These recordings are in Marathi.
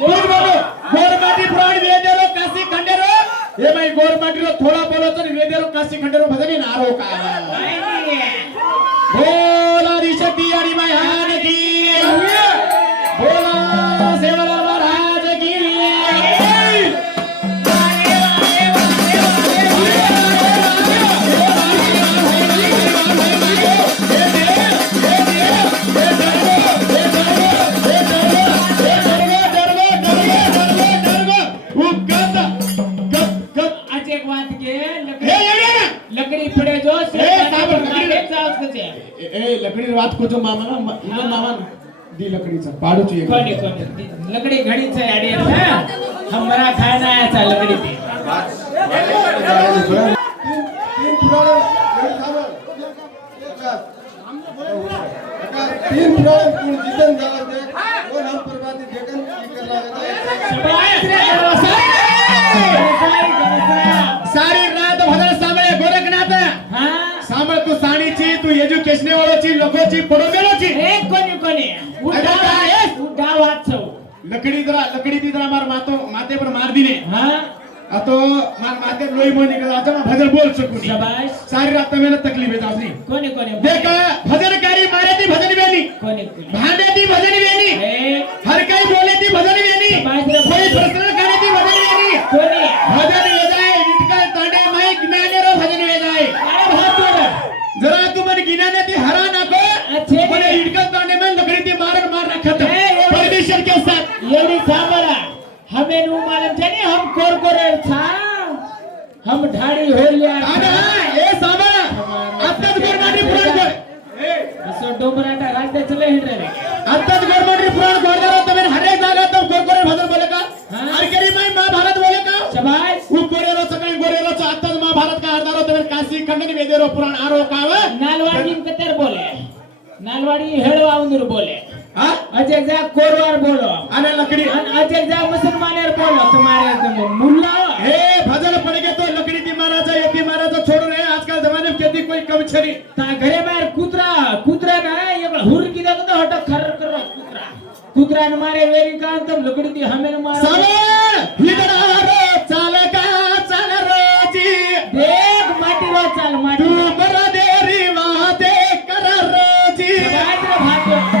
गोरमाटी पुराण वेदेरो काशी खंडेरो हे भाई गोरमाटीरो थोड़ा बोलो तो वेदेरो काशी खंडेरो भजनी नारो का बोला दिशक्ति आणि महान की बोला सेवला महाराज की लकड़ी रात को जो मामा ना मामा दी लकड़ी चा पाडू चाहिए कोणी लकड़ी घड़ी से आड़ी है हमरा खाना आया था लकड़ी पे तीन पुराण पूर्ण जितन जाला दे और हम प्रभाती देखन की कर सारी रात भजन सांभळे गोरखनाथ सांभळ तू साणीची तू एज्युकेशन वालोची लोकोची पडोगेलोची एक कोणी उडा वाचो लकड़ी दी जरा मार माते पर मार दीने हां अतो मार माते लोई मोनी का आज मैं भजन बोल सकूं शाबाश सारी रात में तकलीफ है जासनी कोणी देखा भजनकारी मारे थी भजन वेनी कोणी भांडे थी भजन वेनी हर कई बोले थी भजन वेनी कोई प्रश्न करे थी भजन वेनी कोणी भजन वेदाय इटका तांडे माई ज्ञानेरो भजन वेदाय अरे बहुत जरा तू मन गिनाने थी हरा ना को अच्छे बड़े इटका तांडे में लकड़ी थी मार रखा था परमेश्वर के साथ ये सांबरा हमें नु मालूम छे ने हम कोरकोरे था हम ढाड़ी हो लिया आना ए सांबरा अत्तज गोरमाटी पुराण कर असो डोबराटा घालते चले हिंड रे अत्तज गोरमाटी पुराण गोरदारो तमे हर एक जागा तुम कोरकोरे भजन बोले का हर करी में महाभारत बोले का शाबाश उ गोरेरो सकाळी गोरेरो अत्तज महाभारत का अर्धारो तमे काशी खंडनी वेदेरो पुराण आरो काव नालवाड़ी कतर बोले नालवाड़ी हेड़वा उंदर बोले हां अजय जा कोरवार बोलो आने लकड़ी अजय जा मुसलमानेर बोलो तुम्हारे तुम मुल्ला हे भजन पड़ेगे तो लकड़ी दी महाराजा यति महाराजा छोड़ रहे आजकल जमाने में खेती कोई कम छरी ता घरे बाहर कुतरा का ये हुर की देखो तो हट खर कर कुतरा न मारे वेरी का तुम लकड़ी दी हमें न मारो सावर हिडरारो चालका चाल रोजी देख माटी रो चाल माटी तू बरा देरी वादे कर रोजी बाज रे भात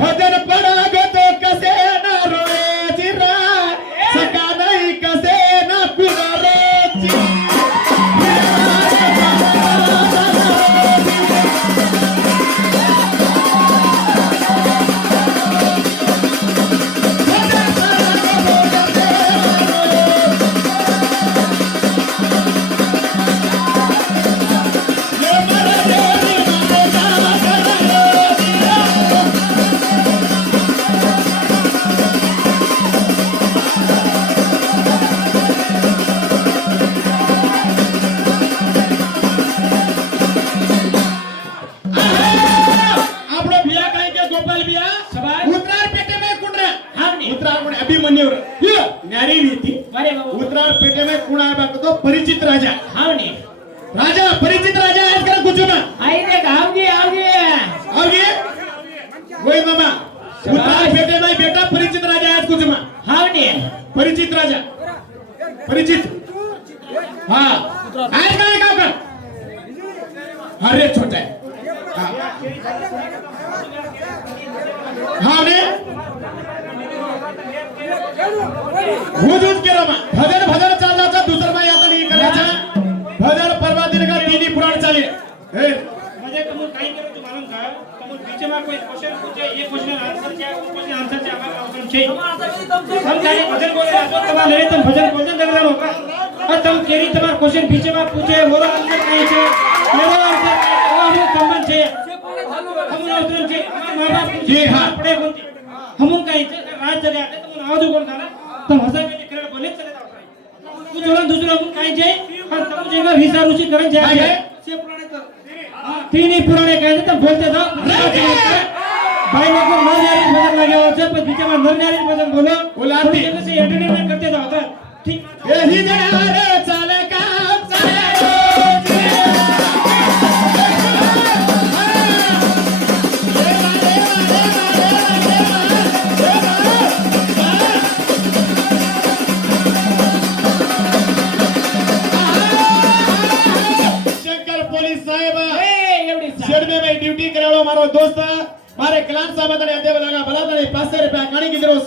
भजन पडागो तो कसे ना रोए जिरा सका नहीं कसे ना पुरा रोजी अभिमन्यु न्यारी रीति उत्तरायण पेटे में कुणा तो परिचित राजा हाँ नी राजा परिचित राजा आज कर कुछ ना आई देख आओगे वही मामा उत्तरायण पेटे में बेटा परिचित राजा आज कुछ ना हाँ नी परिचित राजा परिचित हाँ आज का एक का अरे छोटा हाँ ने हुजूर के रमा भजन चालनाचा दुसरा माय आता नाही करायचा भजन परवा दिन का तिन्ही पुराण चाले हे म्हणजे तुम काय करू तू मालूम का तुम बीच में कोई क्वेश्चन पूछे ये क्वेश्चन आंसर क्या वो क्वेश्चन आंसर क्या हमारा ऑप्शन छे हम काय भजन बोले तो तुम्हारा ले तुम भजन बोलते लगरा होगा और तुम केरी तुम्हारा क्वेश्चन बीच में पूछे मोरो आंसर काय छे मेरो आंसर वो हम संबंध छे हम उधर छे मां-बाप जी हां पड़े होती हम काय छे राज जगह आते तुम आवाज कोण करा तुम हसा में निकल बोले चले जाओ तू जोडून दुसरं आपण काय छे पण तुम जेव्हा विचारूची करून जाय से पुराणे तर तीन पुराणे काय तर बोलते जाओ भाई लोग नरनारी भजन लगे होते पर बीच में नरनारी भजन बोलो बोलाती से एंटरटेनमेंट करते जाओ तो ठीक यही जनारे चले का चले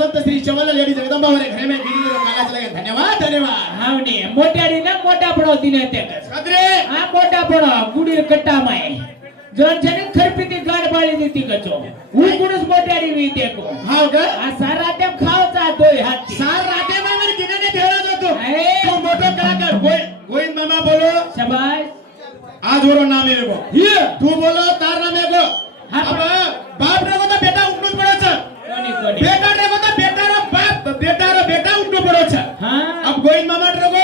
संत श्री शवाला लेडी जगदंबावरे घरे में गिरी रो काला चला धन्यवाद धन्यवाद हावने मोट्याडी ना मोठा पडो दिने त्याकच कदरे हा मोठा पडो गुडी कट्टा माय जण जने खरपीती गाड बाळी देती कचो उकुडच मोट्याडी वी देखो हाव का आ सारा ते खावचा दोय हात सार राते में मेरे गिने ने ठेवला जातो अरे. तो मोठो कलाकार गोविंद मामा बोलो शाबाश आज वरो नाम है को ये तू बोलो तार नाम है को हाँ. अब बाप रे को तो बेटा उठनु पड़ो छ कोणी कोणी बेटा रे को तो बेटा रो बाप बेटा उठनु पड़ो छ हा अब गोविंद मामा रे को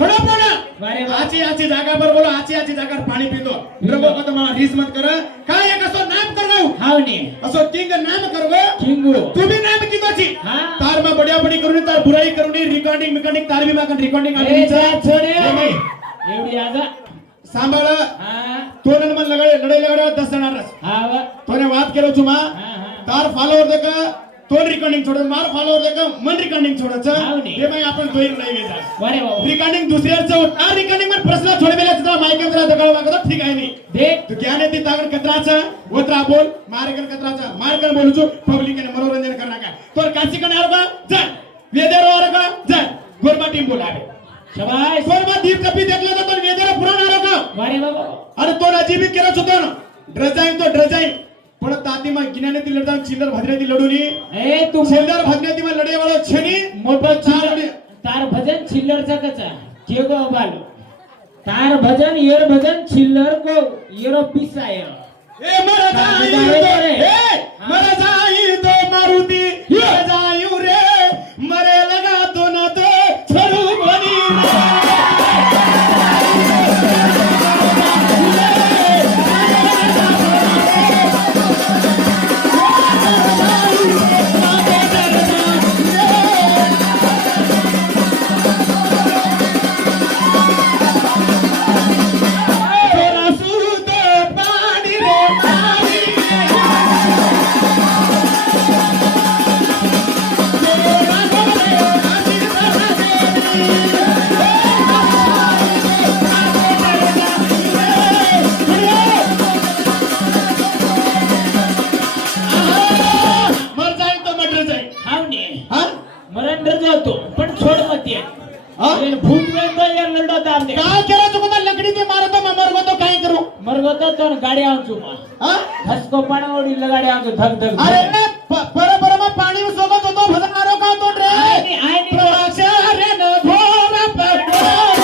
घणो पण वारे वा. आची आची जागा पर बोलो आची आची जागा पर पाणी पितो रगो को तो मामा रीस मत कर काय एक असो नाम करवाऊ हावने असो किंग नाम करवो किंगू तू भी नाम कितो छी हाँ. तार में बढ़िया बड़ी करूनी तार बुराई करूनी रिकॉर्डिंग तार भी माकन रिकॉर्डिंग ए आली जा छोडे ये नाही. एवढी आगा सांभाळ हा तो नन मन लढाई लढाई 10 जणारस हा वा तोने बात करो छुमा हा हा तार फॉलोअर देख तो रिकॉर्डिंग छोड़ मार फॉलोअर देख मन रिकॉर्डिंग छोड़च हाव नी. हे भाई आपण तोय नाही वेजा वारे वा रिकॉर्डिंग दुसऱ्याचं तार रिकॉर्डिंग में प्रश्न छोड़ बेले तुझा माइक में दगाव लागतो ठीक आहे नी देख तू ज्ञान येते तागड कत्राचा वत्रा बोल मारकन कत्राचा मारकन बोलू छु पब्लिक ने मनोरंजन करना का तोर काची कने आरो का जा वेदेरो आरो का जा गोरबा टीम बोलावे शाबाश गोरबा दीप कपी देखले तो तोर वेदेरो पुराण आरो का वारे वा अरे तो अजीबी केलं होतं ना ड्रजाईन पण ताती मग गिन्याने ती लढता चिल्लर भद्र्याती लढुनी ए तू चिल्लर भद्र्याती मग लढे वाळो छनी मोठो चार चिल्लर तार भजन चिल्लरचा कचा केगो बालो तार भजन येर भजन चिल्लर को येरो पिसा येरो ए मर जाई तो मारुती मर जायू रे मरे लगा तो ना तो छरू बनी हावने हा मरण डर जातो पण छोड मत ये हा? अरे भूत में तो यार लड़ो दाम दे काय केलं चुकता लकडी ते मारतो मरगो तो काय करू मरगो तो गाडी आऊं चुमा हा हसको पाणी ओडी लगाडी आऊं धक धक अरे ने पर मग पाणी सोबत होतो भजन मारो का तो रे आहे नी प्रवाचार्य न घोर पडोरे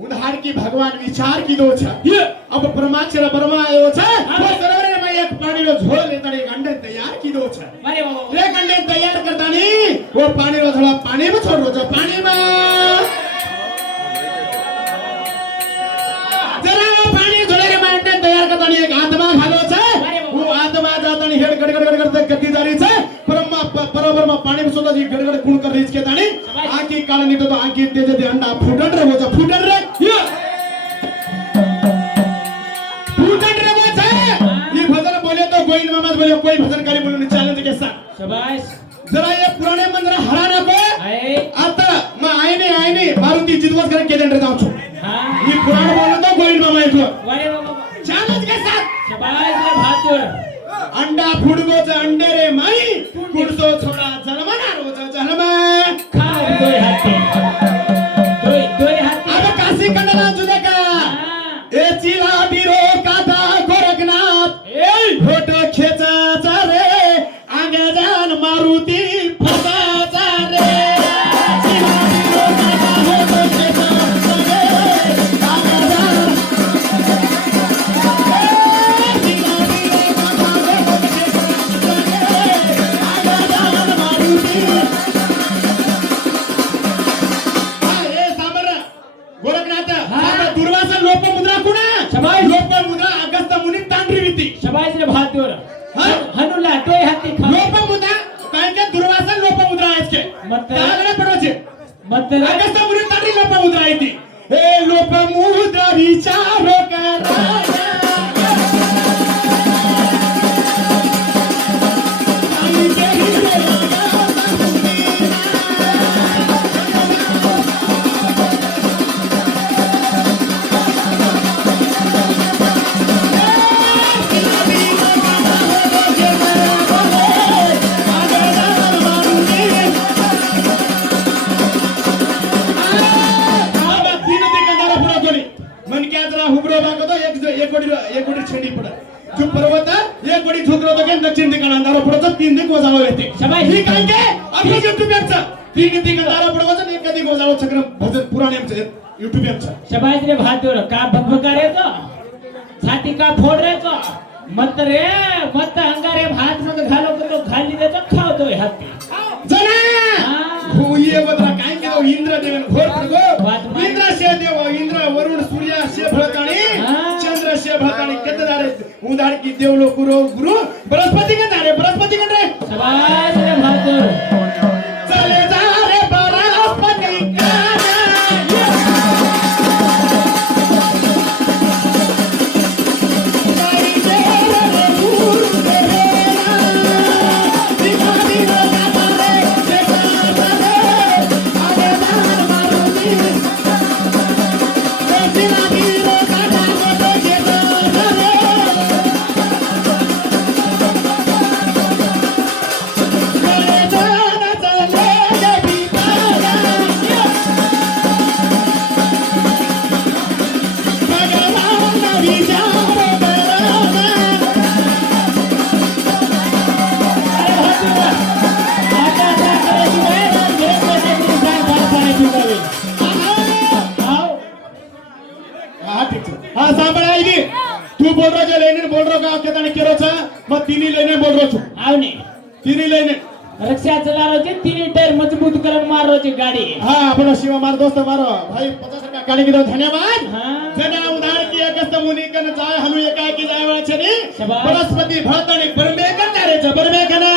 उधार की भगवान विचार की दो छ अब परमाक्षर ब्रह्मा आयो छ वो सरोवर में एक पानी रो झोल लेता एक अंडे तैयार की दो छ वारे वा एक अंडे तैयार करता नहीं वो पानी रो थोड़ा पानी में छोड़ दो छ पानी में जरा वो पानी झोले रे में अंडे तैयार करता नहीं एक आत्मा खालो छ वो आत्मा जाता नहीं हेड गड़ करते गति जारी छ ब्रह्मा बरोबर में पानी में सोता जी गड़ कुण कर रीच के तानी आंखी काला निटो तो आंखी तेज दे अंडा फुटन रे वो फुटन रे ये भजन बोले तो गोविंद मामा बोले कोई भजन करे बोले चैलेंज के साथ शाबाश जरा ये पुराने मंदिर हराना को आहे आता मैं आईने मारुति जितवस करे केदन रे जाऊ छु हां ये पुराने बोले तो गोविंद मामा इथलो वारे वा चैलेंज के साथ शाबाश रे भातोर अंडा फुडगो च अंडे रे माई कुडसो छोड़ा जलमना रोज जलमा खा दोय हाते दोय हाते अब काशी कंडला जुदे का ए चिला बिरो काता गोरखनाथ ए फोटो खेचाचा रे आगे जान मारुती फसाचा रे चिला बिरो काता फोटो खेचाचा रे आगे जान चिला बिरो काता फोटो खेचाचा रे आगे जान मारुती ए सामर गोरखनाथ सामर दुर्वासा लोपमुद्रा कुणा शाबाश लोपमुद्रा अगस्त्य मुनी तांड्री विती शाबाश रे भातोर हाँ? हनुला दोय हाती खा लोपमुद्रा काय के दुर्वासा लोपमुद्रा आहे के मत तागडे पडोचे मत अगस्त्य मुनी तांड्री लोपमुद्रा आहे ती ए लोपमुद्रा विचार करा होतं एक बडी झोकलं होतं की दक्षिण ठिकाण दारा पुढचं 3 दिक गोजाळो येते शाबास. ही काय के आपलं युट्यूबचं 3 दिक दारा पुढचं एक दिक गोजाळो चक्र भजन पुराण आमचं युट्यूबचं शबाज रे बहादुर का भगभगा रे तो छाती का फोड रे तो मत रे मत अंगारे भात मग घालो तो खाली दे तो खाओ तो हाती जना हा. हो ये बदरा काय केलं इंद्र देवन घोर प्रगो वात- इंद्र शे देव इंद्र वरुण सूर्य शे भळताणी हा. चंद्र शे भळताणी केत दारे उदाड की देवलो गुरु गुरु बृहस्पती के दारे बृहस्पती के रे शबाज रे बहादुर चले जा रे बृहस्पती का हाँ सांभळा इदी तू बोल रहा लेने बोल रहा का के तने केरो छ म तीनी लेने बोल रहा छु आवने तीनी लेने रक्षा चला रो छे तीन टायर मजबूत करन मार रो छे गाड़ी हाँ अपनो शिव मार दोस्त मारो भाई 50 रुपया काढी गिरो धन्यवाद हाँ. जना उधार की अगस्त मुनी कन जाय हनु एका की जाय वाला छनी शाबाश. बृहस्पति भरतणी बरमे करता रे जबरमे कना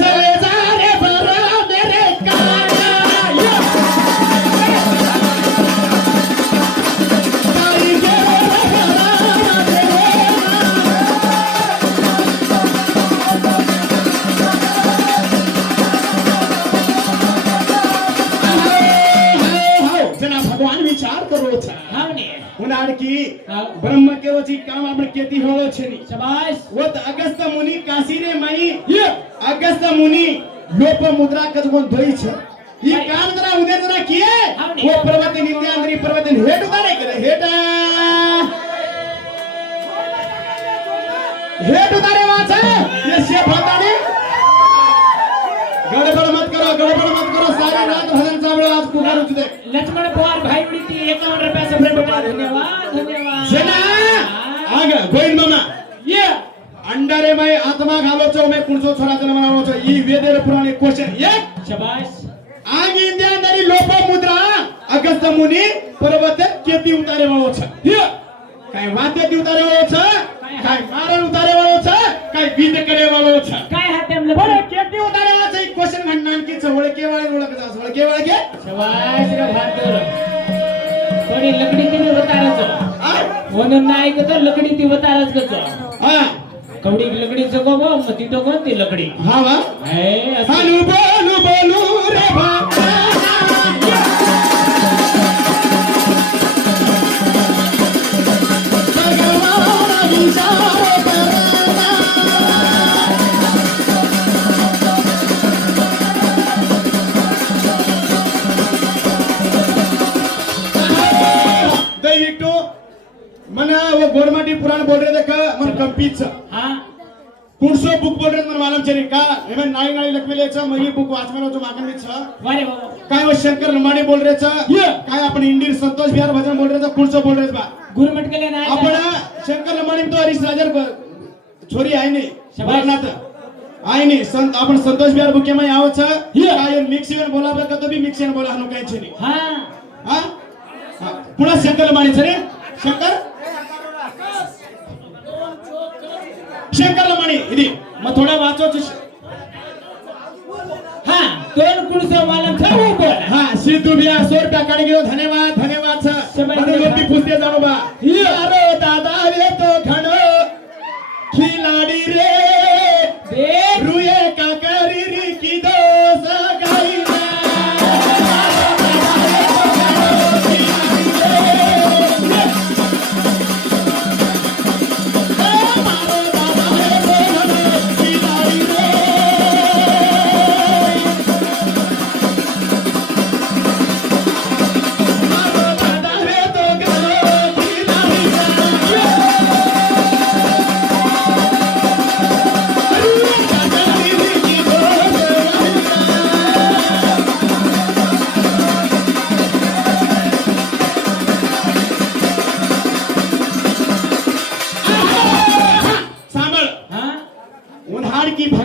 चले जा रे बरा मेरे काना तारी के जना भगवान विचार करो छ आवने उनाड की हाँ. ब्रह्म केવો ची काम આપણે કેતી હોળો છે ની शबाश वो तो अगस्त मुनि काशी रे माई ये अगस्त मुनि लोप मुद्रा कजगोन धोई छे ई भाई. काम जरा उदय जरा किए हाँ, नहीं. वो पर्वत नित्यांद्री पर्वत हेट उतारे करे हेट उतारे वाचा ये से भतानी गड़बड़ मत करो सारी रात भजन चावड़ो आज पुकारो तुझे लक्ष्मण पवार भाई बड़ी थी 51 रुपया से बेटा धन्यवाद धन्यवाद सेना आगे गोविंद मामा ये अंडरे में आत्मा घालो छो मैं कुणसो छोरा जन बनावो छो ई वेदेर पुराणे क्वेश्चन एक शबाश आगे इंडिया नरी लोप मुद्रा अगस्त मुनि पर्वत केती उतारे वाळो छ ये काय वाद्य ती उतारे वाळो छ काय मारण उतारे वाळो छ काय विध करे वाळो छ काय हाते हमले बरे केती उतारे वाळो छ क्वेश्चन म्हणणार की चवळ केवाळे ओळख जा चवळ केवाळे शबाश रे बहादुर कोणी लकडी ती वतारच आ म्हणून नाही का लकडी ती वतारच गचो हा कवडी लकडी जगो बो मग ती तो कोणती लकडी हा वा है असं. हानु बोलू रे बाबा भगवान विचार करना दयविಟ್ಟು मन वो गोरमाटी पुराण बोल रहे थे का मन कंपीच हाँ पुढसो बुक बोल रहे मन मालूम चली का हेमन नाई नाई लखवेलेच मग बुक वाचमेलो जो मागण विच वारे बाबा काय वो शंकर लमाणी बोल रहे छ काय आपण इंडियन संतोष बिहार भजन बोल रहे छ पुढसो बोल रहे बा गुरमट केले नाही आपण शंकर लमाणी तो हरीश राजर छोरी आहे नाही शाबास. शबरनाथ आहे नाही संत आपण संतोष बिहार बुके में आવો छ काय मिक्सियन बोलाबे का तो भी मिक्सियन बोला हनु काय छे नहीं हाँ हा पुन्हा शंकर लमाणी छ रे शंकर शंकर लमाणी इदी मग थोडा वाचो हाँ दोन कुणसो मालम छ वो बोल हा सिद्धू बिया 100 रुपया काढी गेलो धन्यवाद छ शबास. आणि लोटी पुसते जाणो बा यारो दादा रे तो घणो खिलाडी रे देख रुये का करी री की दोस गाई दादा रे तो घणो खिलाडी रे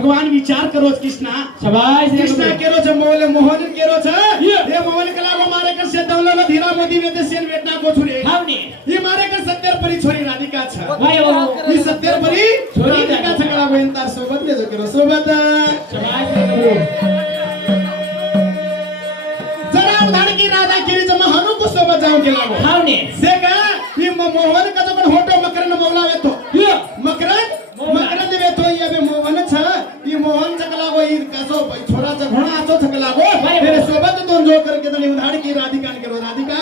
भगवान विचार करो कृष्णा शाबाश रे कृष्णा गुरु। केरो छ मोहन केरो छ ये। ये मोहन कला को मारे कर से दौलत धीरा मोदी वेते सेन वेटना को छुरे हाव ने ये मारे कर 70 परी छोरी राधिका छ वाय बाबू ये 70 परी छोरी राधिका छ कला बहन तार सोबत ले जो केरो सोबत शाबाश रे गुरु। जरा उधार की राधा गिरी जमा हनु को सोबत जाऊ के लागो हाव ने से का ये मोहन का जो होटो मकरन मौला वे तो ये मकरन मकरन वे तो ये बे मोहन छ ये मोहन चकला गो ई कसो छोरा च घोड़ा आछो चकला गो मेरे सोबत दोन जो करके तनी उधार की राधिका के राधिका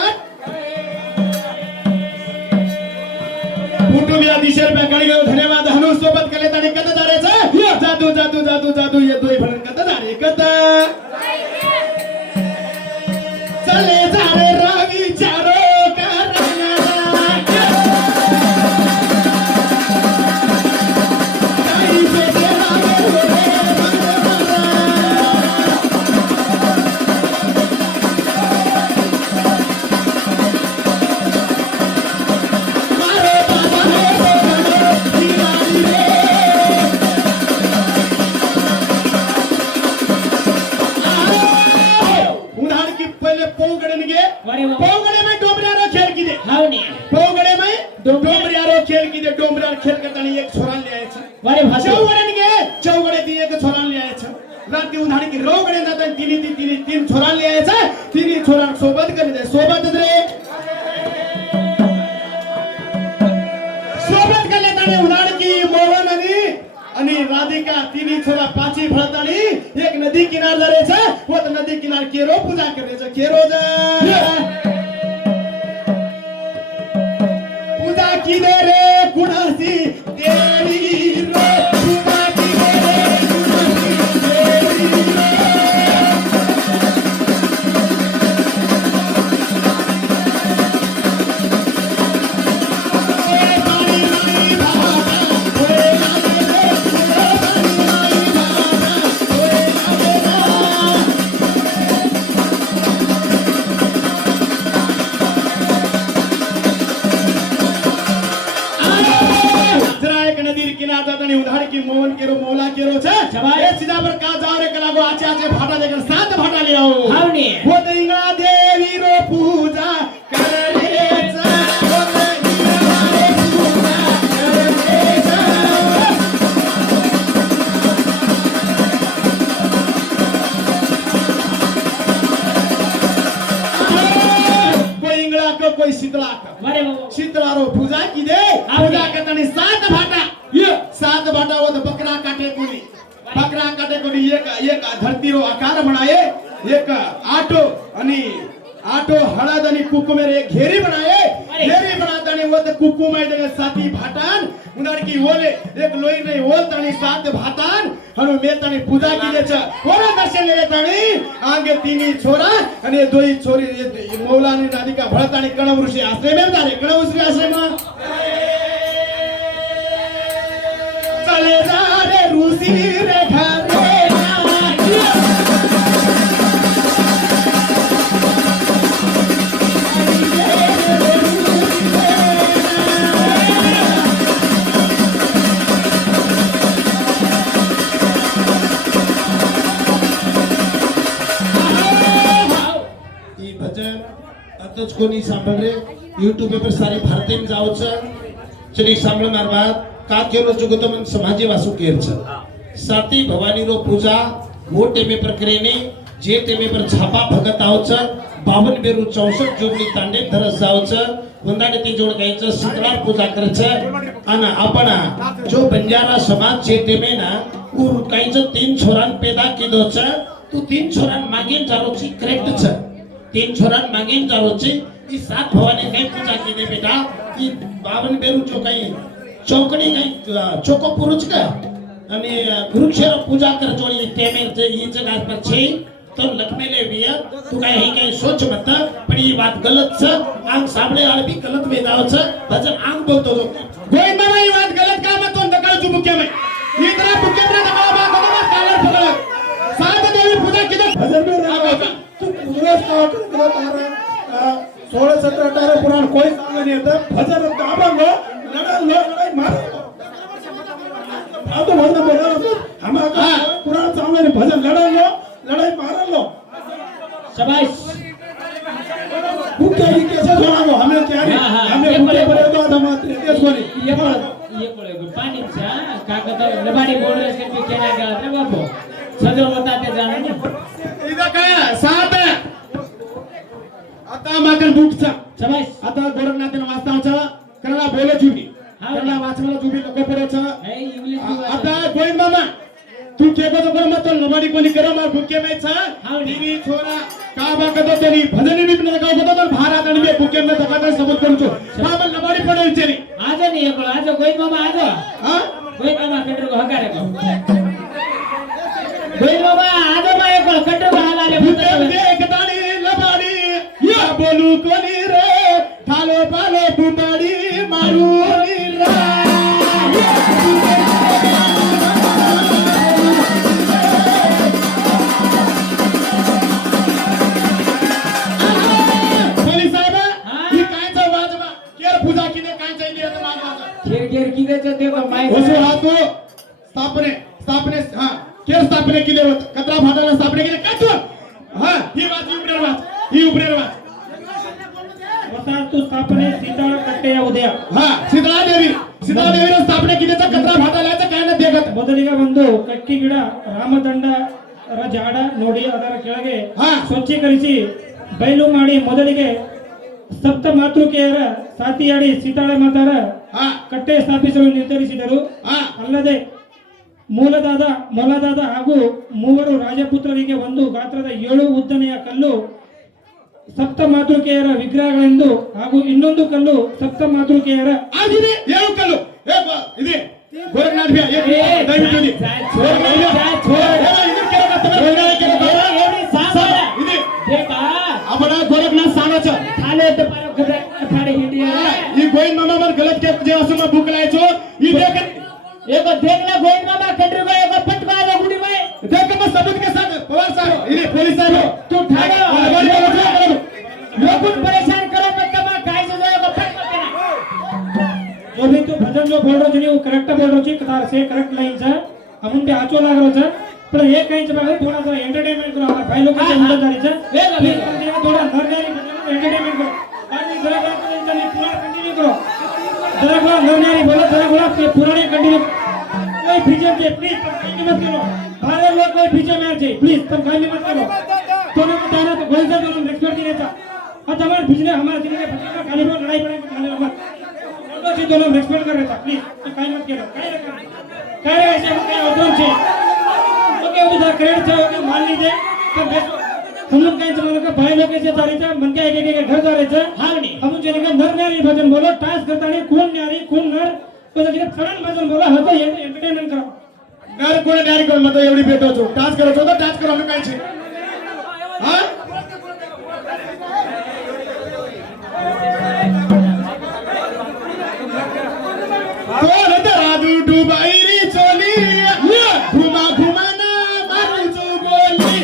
फोटो में दिशेर पे गड़ी गयो धन्यवाद हनु सोबत कले तनी कत जारे छ जादू जादू जादू जादू ये दोई भरन कत जारे कत चले जारे रवि चारो करना काई पे तेरा मारे बाबा रे दीवानी रे उदाहरण की पहले पोगड़नगे वारे बाबू। पोगड़े में डोबरियारो खेल की दे हाव ने पोगड़े में डोबरियारो खेल की दे डोबरियार खेल के तनी एक छोरा ले आए छ वारे भाषा चौगड़नगे चौगड़े दी एक छोरा ले आए छ राती उदाहरण की रोगड़े ना तन तीन छोरा ले आए छ तीन छोरा सोबत कर दे सोबत दे सोबत कर ले तनी उदाहरण की मोहन अनि राधिका तिनी छोरा पाची भरतानी एक नदी किनार जरे छ वो त नदी किनार केरो पूजा करे छ केरो जा पूजा की दे रे कुणासी तेरी रे पूजा की दे रे कुणासी तेरी रे उधार की मोहन केरो मौला केरो छ शाबाश। ए सीधा पर का जाओ रे कला को आचे आचे भाटा देकर 7 भाटा ले आओ हाव ने वो इंगला देवी रो पूजा करे छ वो इंगला रे पूजा करे छ कोई इंगला को कोई शीतला का वारे बाबू। शीतला रो पूजा की दे पूजा के तनी 7 भाटा ये 7 भाटा वो तो बकरा काटे कोनी एक धरती रो आकार बनाए एक आटो अनि आटो हळद आणि कुकुमेर एक घेरी बनाए घेरी बनातानी वो तो कुकुम आहे दे साथी भाटान उनार की ओले एक लोई नहीं ओल तानी 7 भाटान हनु मेतानी पूजा की छ ओरा दर्शन ले तानी आगे तीनी छोरा आणि दोई छोरी मौलानी राधिका भरतानी कणव ऋषि आश्रम में जारे कणव ऋषि आश्रम चले जा रे ऋषि रे घरे भजन आताच कोणी सांभाळले YouTube पर सारे भारतीय जाऊच चली सांभाळणार बाद का केलो जुगत मन समाजे वासू केरच साती भवानी रो पूजा मोटे में प्रक्रियेने जे टेमे पर छापा भगत आवच 52 बेरू 64 जोगनी तांडे धरस जावच वंदाने ते जोड गायचं शीतळा पूजा करच आणि आपण जो बंजारा समाज जे टेमे ना उर कायचं 3 छोरान पैदा केदोच तू 3 छोरान मागेन जारोची करेक्ट छ 3 छोरान मागेन जारोची ई 7 भवानी काय पूजा केले बेटा ई 52 बेरू जो काही चौकडी काही चोको पुरुष का आणि गुरुक्षेर पूजा कर जोड़ी टेमे ते ई जगह पर छे तो लखमेले विया तू काय हे काय सोच मत पण ई बात गलत छ आंग साबळे आळ भी गलत वेदाव छ भजन आंग बोलतो जो गोविंद बाबा ये बात गलत काम है तो दकड़ जो मुख्य में ये तरह मुख्य में दकड़ बात को मत कालर पकड़ सात देवी पूजा की भजन में रहा तू पूरा स्टार्ट कर तारा 16 17 18 पुराण कोई सांग नहीं होता भजन दाबंगो लड़ाई मारो अब तो भजन बोला हम कोणी पाणीच्या कागद लबाडी बोर्ड केला गेला रे बापू सदर होता ते जाणे इथं काय सात आता मागन बुकचा समाज आता गोरखनाथन वाचतावचं कन्नडा बोले जुबी कन्नडा वाचवायला जुबी नको पडायचं नाही इंग्लिश आता गोविंद मामा तू केको तो मत लबाडी कोणी करो मा भूके में छ नीनी छोरा का बा कदो तेरी भजनी भी न गाव कदो तो भारत आणि बे भूके में दकात सबूत करतो का बा लबाडी पडेल चेरी आज नाही एक आज गोविंद मामा आज हा गोविंद मामा कटर को हकारे को गोविंद मामा आज मा एक कटर को हकारे भूके देख दाणी लबाडी या बोलू कोणी रे थालो पालो बुबाडी मारू रा स्थापने हा केर स्थापने केले होत कचरा फाटाला स्थापने केले काय तू हा ही उपरेर वाच वसाहतु स्थापने सीताळ कट्टे उद्या हा सीताळा देवीने स्थापने केल्याचा कचरा फाटालाचा काय ना देगत ಮೊದಲಿಗೆ ಒಂದು ಕಕ್ಕಿ ಗಿಡ ರಾಮದಂಡ ಜಾಡ ನೋಡಿ ಅದರ ಕೆಳಗೆ ಹಾ. ಸ್ವಚ್ಛೀಕರಿಸಿ ಬಯಲು ಮಾಡಿ ಮೊದಲಿಗೆ ಸಪ್ತ ಮಾತೃಕೆಯರ ಸಾತಿಯಾಡಿ ಸೀತಾಳ ಮಾತಾರ हा ಕಟ್ಟೆ ಸ್ಥಾಪಿಸಲು ನಿರ್ಧರಿಸಿದರು हा ಅಲ್ಲದೆ ಮೊಲದಾದ ಹಾಗೂ ಮೂವರು ರಾಜಪುತ್ರರಿಗೆ ಒಂದು ಗಾತ್ರದ 7 ಉದ್ದನೆಯ ಕಲ್ಲು ಸಪ್ತ ಮಾತೃಕೆಯರ ವಿಗ್ರಹಗಳೆಂದು ಹಾಗೂ ಇನ್ನೊಂದು ಕಲ್ಲು ಸಪ್ತ ಮಾತೃಕೆಯರ ಆಗಿದೆ ಏನು ಕಲ್ಲು ಇದೆ ಗೋರಖನಾಥ್ ಭ್ಯಾ ದಯವಿಟ್ಟು ಇದೆ आपण गोरखनाथ सांगायचं खाले तर फाडे हिंडिया ही गोविंद मामा वर गलत के जे असं मग भूक लायचो ही देख एक देखला गोविंद मामा कटर को एक पटका आला गुडी में देख मग सबूत के साथ पवार साहब इने पुलिस साहब तू ठाड़ो लोगों परेशान करो मत कमा काय से जाएगा पटका देना जो भी तू भजन जो बोल रहो जो करेक्ट बोल रहो छी से करेक्ट लाइन से हम पे आचो लाग रहो छ पर एक कहीं से थोड़ा सा एंटरटेनमेंट करो हमारे भाई लोग के अंदर जा रहे छ थोड़ा नरनारी एंटरटेनमेंट करो बाकी जरा चलिए पूरा कंटिन्यू करो जरा नरनारी बोलो जरा पुराने कंटिन्यू कोई पीछे से प्लीज कंटिन्यू मत करो बाहर लोग कोई पीछे में चाहिए प्लीज तुम गाली मत करो दोनों को जाना तो गोल से दोनों रेस्पेक्ट नहीं रहता और हमारे पिछले हमारे जिले के बच्चे का खाली में लड़ाई पड़े मत दोनों से दोनों रेस्पेक्ट कर रहता प्लीज तो काई मत करो काय ऐसे हम क्या उधर से ओके उधर क्रेडिट से ओके मान लीजिए तो हम लोग कहीं चलो का भाई लोग ऐसे तारी था मन के एक घर जा रहे थे हां नहीं हम चले का नर नारी भजन बोलो टास्क करता नहीं कौन नारी कौन नर तो जगह सडन भजन बोला हतो ये एंटरटेनमेंट करो नर कोण नारी कोण मत एवढी भेटो छो टास्क करो छो तो टास्क करो हम काय छे हा कोण होता राजू डुबाईरी चोली घुमा घुमा ना मारू जो गोली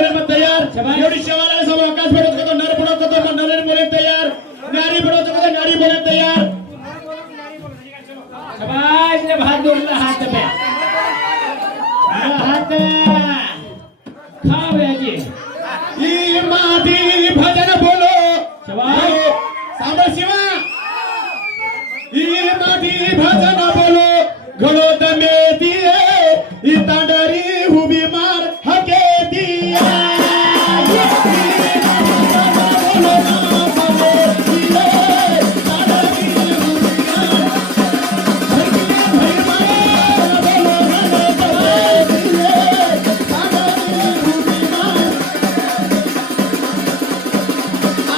बोले मग तयार शाबास. एवढी शेवाला समोर आकाश पडत होतो नर पडत होतो मग नर बोले तयार नारी पडत होतो नारी बोले तयार शाबाश रे बहादुरला हात पे हात खाओ याजी ई माटी भजन बोलो शाबाश. सांभाळ शिवा ई माटी भजन बोलो घडो दमे दिए ई तांडरी उभी मार हके दिया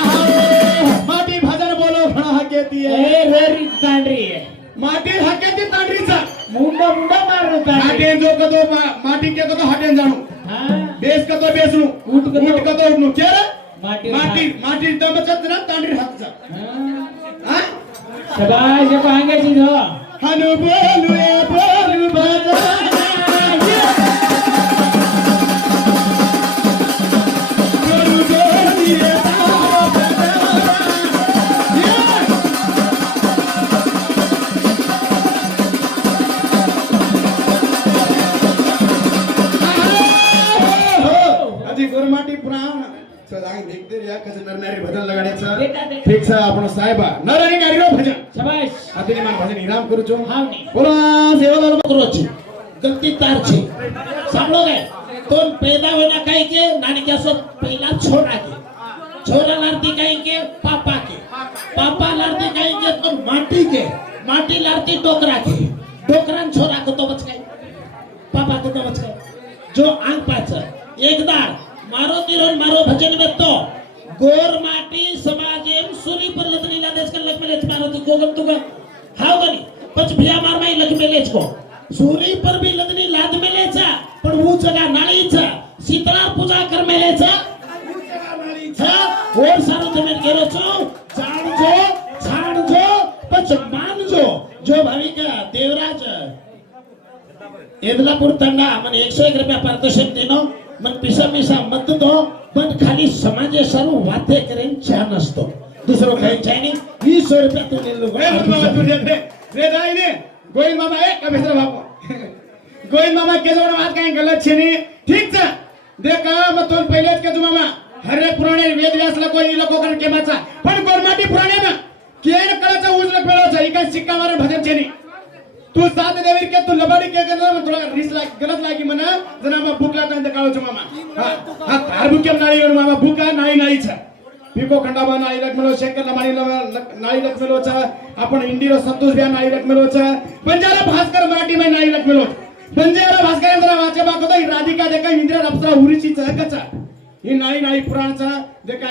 माटी भजन बोलो घडो हके दिए ए वेरी तांडरी माटी हके दी तांडरीचा मुंडा मुंडा मारनो तांडरी हाटेन जो कदो माटी के कदो हाटेन जाणू हां बेस कदो बेसणू ऊट कदो- ऊट कदो उठणू केर माटी माटी दमचत ना तांडरी हातचा हा शाबाश ये पांगे जी हो हनु बोलू ए बोलू भजना बोलू बोलू ए तारो भजना अजी गोरमाटी पुराण चल आम्ही देखते या कसं नरनारी भजन लगाड्याचं देखा, देखा. फिक्स आपण साहेबा नर आणि नारीरो भजन शाबाश आदिनी मान भजन इनाम करू छो हावनी बोला सेवालाल करोची गलती तार छे सामलो गए तोन पैदा होना कहीं के नानी के सो पहला छोरा के छोरा लड़ती कहीं के पापा लड़ती कहीं के तो माटी लड़ती डोकरा के डोकरान छोरा को तो बच गए पापा को तो बच गए जो आंग पाच एकदार मारो तिरोन मारो भजन में तो गोर माटी समाजेम सुरी पर लदनीला देश का लग मेलेच मारो ती गोगम तुगा हाव गनी पच भिया मार माई लग मेलेच को सुरी पर भी लदनी लाद मेलेचा पण वो जगा नाळीचा सीतळा पूजा कर मेलेचा और सारो तुम्हें गेलो छो जाणजो पच मानजो जो भाविक देवराज एदलापूर तंडा मन 101 रुपया पारितोषिक देनो मन पिसा मत दो पण खाली समाजे सारू वाते करेन चहा नसतो दुसरो काही चहा नाही 20 रुपया तू ले लो ए बाबा तू दे रे दाई ने गोविंद मामा ए कबीर बाबा गोविंद मामा के जोड़ बात कहीं गलत छे नहीं ठीक छ देखा मग तो पहिलेच के जो मामा हरे पुराणे वेद व्यास ला कोई लोको कर के माचा पण गोरमाटी पुराणे ना केन कळचा उजलक मेलो छ इका सिक्का मारे भजन छे नहीं तू साथ देवीर के तू लबाडी के करना थोड़ा रिस लाग गलत लागी मना जना मग भूक लागता काळो छ मामा हा तार भूक्यम नाळी येऊन मामा भूका नाही छ पिको खंडाबा नाळी लग मेलो शेखर लमाणी नाळी लग मेलो छ आपण इंडिरो संतोष ब्या नाळी लग मेलो छ बंजारा भास्कर मराठी में नाळी लग मेलो बंजारा भास्कर जरा वाचे बाको तो राधिका देखा इंदिरा अप्सरा उरीची चहकचा ही नाळी पुराणचा देखा